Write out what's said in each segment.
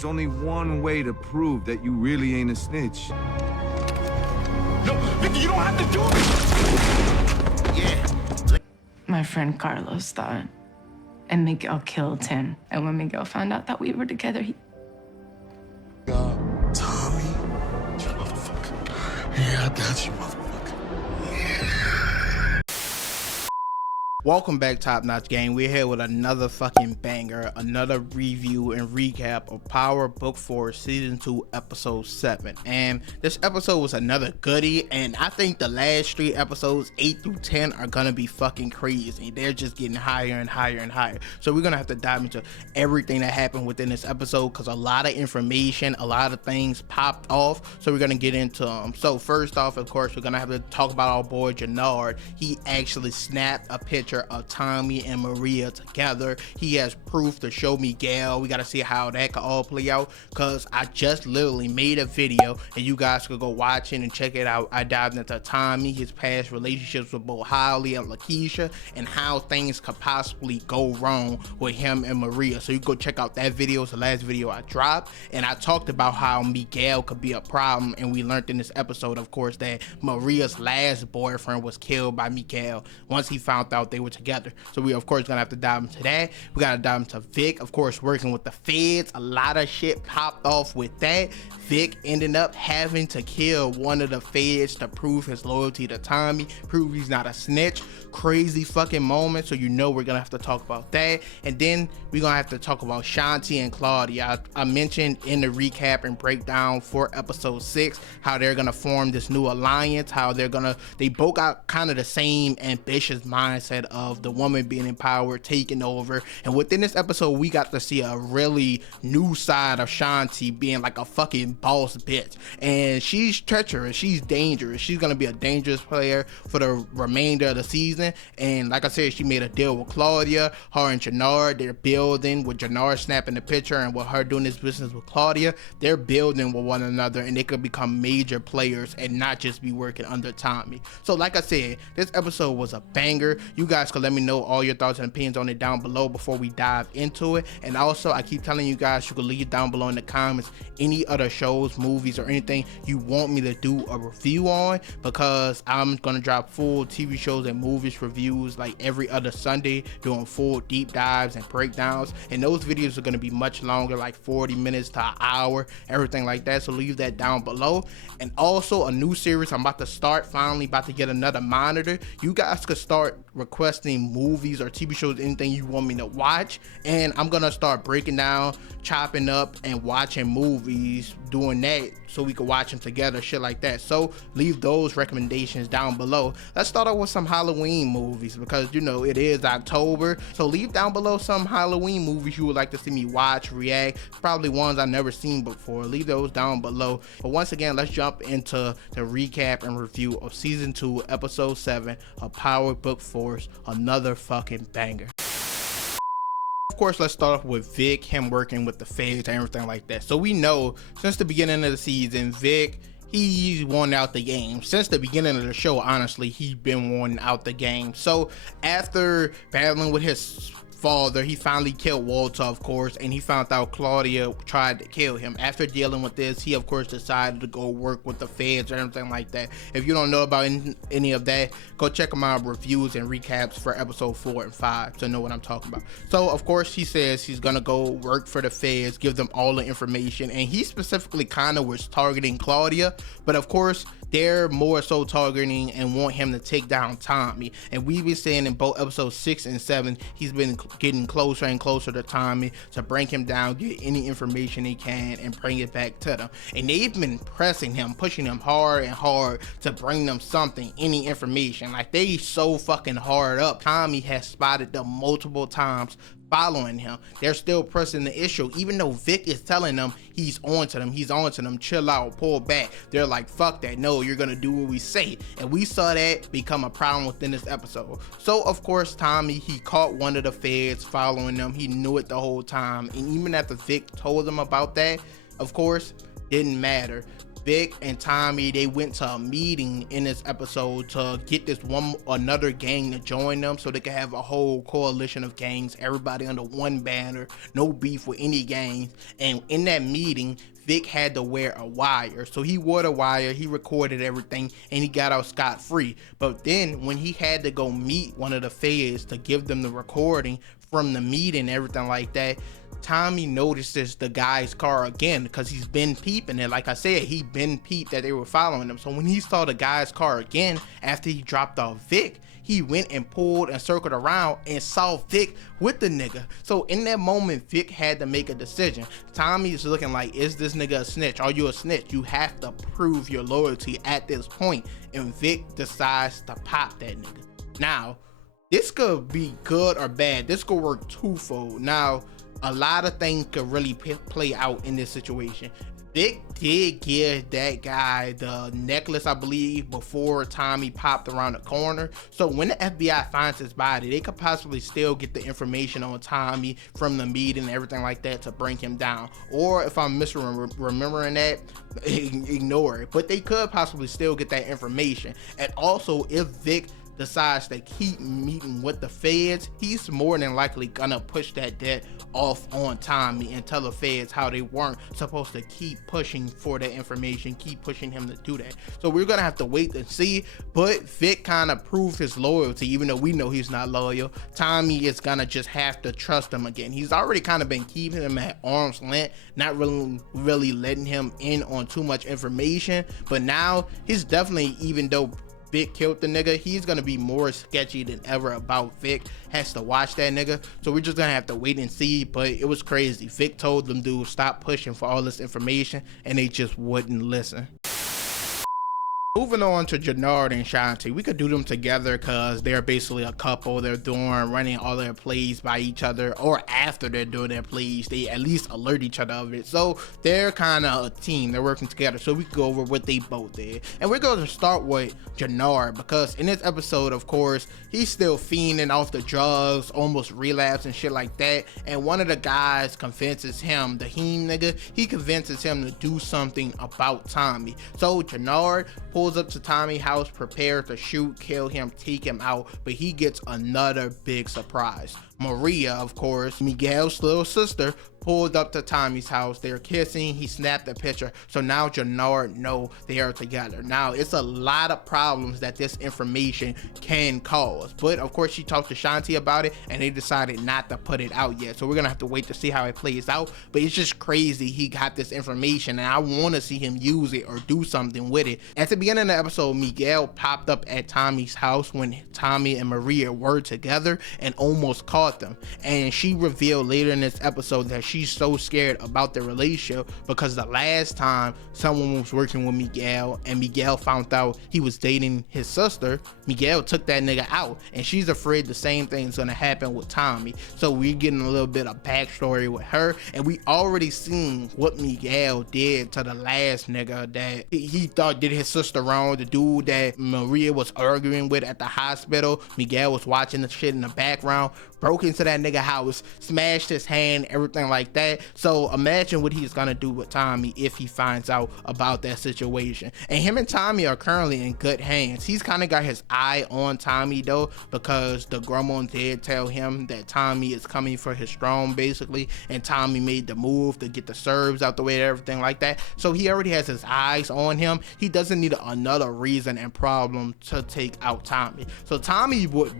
There's only one way to prove that you really ain't a snitch. No, Vicky, you don't have to do this! Yeah. My friend Carlos thought, and Miguel killed him. And when Miguel found out that we were together, he... Tommy? You motherfucker. Yeah, I got you, motherfucker. Welcome back, Top Notch Gang. We're here with another fucking banger, another review and recap of Power Book 4 Season 2 Episode 7. And this episode was another goodie, and I think the last 3 episodes, 8 through 10, are gonna be fucking crazy. They're just getting higher and higher and higher. So we're gonna have to dive into everything that happened within this episode, because a lot of information, a lot of things popped off, so we're gonna get into them. So first off, of course, we're gonna have to talk about our boy Jenard. He actually snapped a picture of Tommy and Mireya together. He has proof to show Miguel. We got to see how that could all play out, because I just literally made a video and you guys could go watch it and check it out. I dived into Tommy, his past relationships with both Holly and Lakeisha, and how things could possibly go wrong with him and Mireya. So you go check out that video. It's the last video I dropped, and I talked about how Miguel could be a problem, and we learned in this episode, of course, that Maria's last boyfriend was killed by Miguel once he found out they were together. So we of course gonna have to dive into that. We gotta dive into Vic, of course, working with the feds. A lot of shit popped off with that. Vic ended up having to kill one of the feds to prove his loyalty to Tommy, prove he's not a snitch. Crazy fucking moment. So you know we're gonna have to talk about that. And then we're gonna have to talk about Shanti and Claudia. I mentioned in the recap and breakdown for episode 6 how they're gonna form this new alliance, how they both got kind of the same ambitious mindset of the woman being in power, taking over. And within this episode, we got to see a really new side of Shanti being like a fucking boss bitch. And she's treacherous, she's dangerous, she's gonna be a dangerous player for the remainder of the season. And like I said, she made a deal with Claudia. Her and Jenard, they're building, with Jenard snapping the picture and with her doing this business with Claudia, they're building with one another, and they could become major players and not just be working under Tommy. So like I said, this episode was a banger. You guys could let me know all your thoughts and opinions on it down below before we dive into it. And also, I keep telling you guys, you can leave down below in the comments any other shows, movies, or anything you want me to do a review on, because I'm gonna drop full TV shows and movies reviews like every other Sunday, doing full deep dives and breakdowns. And those videos are going to be much longer, like 40 minutes to an hour, everything like that. So leave that down below. And also a new series I'm about to start, finally about to get another monitor. You guys could start requesting movies or TV shows, anything you want me to watch, and I'm gonna start breaking down, chopping up, and watching movies, doing that so we can watch them together, shit like that. So leave those recommendations down below. Let's start off with some Halloween movies, because you know it is October. So leave down below some Halloween movies you would like to see me watch, react, probably ones I've never seen before. Leave those down below. But once again, let's jump into the recap and review of season 2 episode 7 of Power Book 4's another fucking banger. Of course, let's start off with Vic, him working with the feds and everything like that. So we know since the beginning of the season, Vic, he's won out the game. Since the beginning of the show, honestly, he's been won out the game. So after battling with his father, he finally killed Walter, of course, and he found out Claudia tried to kill him. After dealing with this, he of course decided to go work with the feds or anything like that. If you don't know about any of that, go check my reviews and recaps for episode 4 and 5 to know what I'm talking about. So of course he says he's gonna go work for the feds, give them all the information, and he specifically kind of was targeting Claudia, but of course they're more so targeting and want him to take down Tommy. And we've been saying in both episodes 6 and 7, he's been getting closer and closer to Tommy to bring him down, get any information he can, and bring it back to them. And they've been pressing him, pushing him hard and hard to bring them something, any information. Like, they so fucking hard up. Tommy has spotted them multiple times, following him. They're still pressing the issue, even though Vic is telling them he's on to them, chill out, pull back. They're like, fuck that, no, you're gonna do what we say. And we saw that become a problem within this episode. So of course Tommy, he caught one of the feds following them. He knew it the whole time, and even after Vic told him about that, of course, didn't matter. Vic and Tommy, they went to a meeting in this episode to get this another gang to join them so they can have a whole coalition of gangs, everybody under one banner, no beef with any gangs. And in that meeting, Vic had to wear a wire. So he wore the wire, he recorded everything, and he got out scot-free. But then when he had to go meet one of the feds to give them the recording from the meeting and everything like that, Tommy notices the guy's car again because he's been peeping it. Like I said, he been peeped that they were following him. So when he saw the guy's car again after he dropped off Vic, he went and pulled and circled around and saw Vic with the nigga. So in that moment, Vic had to make a decision. Tommy's looking like, is this nigga a snitch? Are you a snitch? You have to prove your loyalty at this point. And Vic decides to pop that nigga. Now, this could be good or bad. This could work twofold. Now, a lot of things could really play out in this situation. Vic did give that guy the necklace, I believe, before Tommy popped around the corner. So when the FBI finds his body, they could possibly still get the information on Tommy from the meeting and everything like that to bring him down. Or if I'm misremembering that, ignore it. But they could possibly still get that information. And also, if Vic decides to keep meeting with the feds, he's more than likely gonna push that debt off on Tommy and tell the feds how they weren't supposed to keep pushing for that information, keep pushing him to do that. So we're gonna have to wait and see. But Vic kind of proved his loyalty, even though we know he's not loyal. Tommy is gonna just have to trust him again. He's already kind of been keeping him at arm's length, not really letting him in on too much information. But now he's definitely, even though Vic killed the nigga, he's gonna be more sketchy than ever about Vic. Has to watch that nigga. So we're just gonna have to wait and see. But it was crazy. Vic told them dudes stop pushing for all this information, and they just wouldn't listen. Moving on to Jenard and Shanti, we could do them together because they're basically a couple. They're running all their plays by each other, or after they're doing their plays, they at least alert each other of it. So they're kind of a team. They're working together. So we can go over what they both did. And we're going to start with Jenard because in this episode, of course, he's still fiending off the drugs, almost relapse and shit like that. And one of the guys convinces him, the Heem nigga, he convinces him to do something about Tommy. So Jenard pulls up to Tommy's house, prepared to shoot, kill him, take him out, but he gets another big surprise. Mireya, of course, Miguel's little sister, pulled up to Tommy's house. They're kissing. He snapped a picture. So now Jenard know they are together. Now it's a lot of problems that this information can cause. But of course she talked to Shanti about it and they decided not to put it out yet. So we're gonna have to wait to see how it plays out. But it's just crazy he got this information and I want to see him use it or do something with it. At the beginning of the episode, Miguel popped up at Tommy's house when Tommy and Mireya were together and almost caught them. And she revealed later in this episode that she's so scared about their relationship because the last time someone was working with Miguel and Miguel found out he was dating his sister, Miguel took that nigga out, and she's afraid the same thing's gonna happen with Tommy. So we're getting a little bit of backstory with her, and we already seen what Miguel did to the last nigga that he thought did his sister wrong. The dude that Mireya was arguing with at the hospital, Miguel was watching the shit in the background, broke into that nigga house, smashed his hand, everything like that. So imagine what he's gonna do with Tommy if he finds out about that situation. And him and Tommy are currently in good hands. He's kind of got his eye on Tommy though, because the grandma did tell him that Tommy is coming for his throne basically, and Tommy made the move to get the Serbs out the way and everything like that. So he already has his eyes on him. He doesn't need another reason and problem to take out Tommy. So Tommy would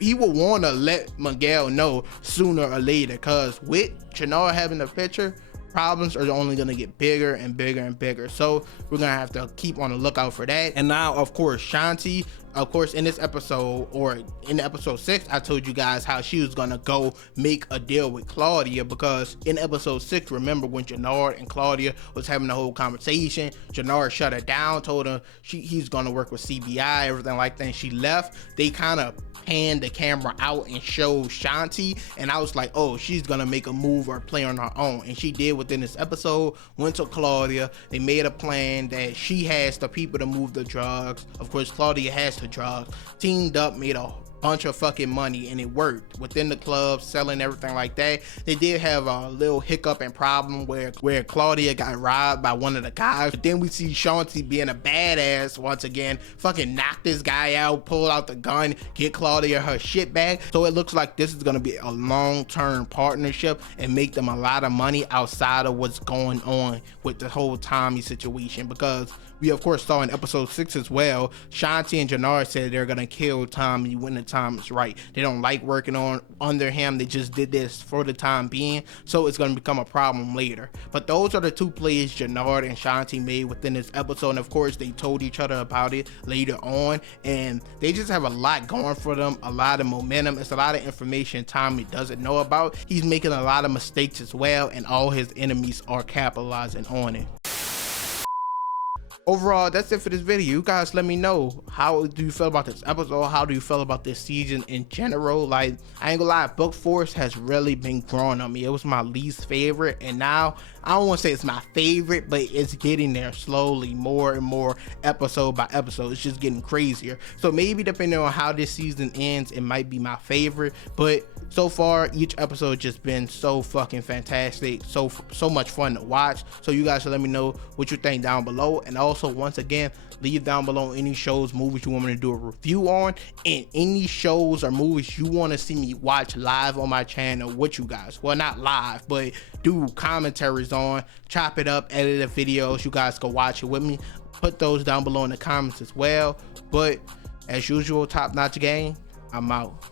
want to let Miguel know sooner or later, because with Jenard having the picture, problems are only going to get bigger and bigger and bigger. So we're going to have to keep on the lookout for that. And now, of course, Shanti, of course, in this episode, or in episode 6, I told you guys how she was gonna go make a deal with Claudia, because in episode 6, remember when Jenard and Claudia was having the whole conversation, Jenard shut her down, told her he's gonna work with CBI, everything like that, and she left. They kind of panned the camera out and showed Shanti, and I was like, oh, she's gonna make a move or play on her own, and she did within this episode. Went to Claudia, they made a plan that she has the people to move the drugs. Of course, Claudia has the drugs, teamed up, made a bunch of fucking money, and it worked within the club, selling everything like that. They did have a little hiccup and problem where Claudia got robbed by one of the guys, but then we see Shanti being a badass once again, fucking knock this guy out, pull out the gun, get Claudia her shit back. So it looks like this is gonna be a long-term partnership and make them a lot of money outside of what's going on with the whole Tommy situation, because we of course saw in episode 6 as well, Shanti and Jenard said they're gonna kill Tommy when the time is right. They don't like working under him. They just did this for the time being, so it's gonna become a problem later. But those are the two plays Jenard and Shanti made within this episode, and of course they told each other about it later on, and they just have a lot going for them, a lot of momentum. It's a lot of information Tommy doesn't know about. He's making a lot of mistakes as well, and all his enemies are capitalizing on it. Overall, that's it for this video. You guys let me know, how do you feel about this episode? How do you feel about this season in general? Like, I ain't gonna lie, Book Force has really been growing on me. It was my least favorite, and now I don't want to say it's my favorite, but it's getting there slowly, more and more, episode by episode. It's just getting crazier. So maybe depending on how this season ends, it might be my favorite, but so far each episode just been so fucking fantastic, so much fun to watch. So you guys should let me know what you think down below, and also once again, leave down below any shows, movies you want me to do a review on, and any shows or movies you want to see me watch live on my channel with you guys. Well, not live, but do commentaries on, chop it up, edit the videos. You guys can watch it with me. Put those down below in the comments as well. But as usual, top notch gang, I'm out.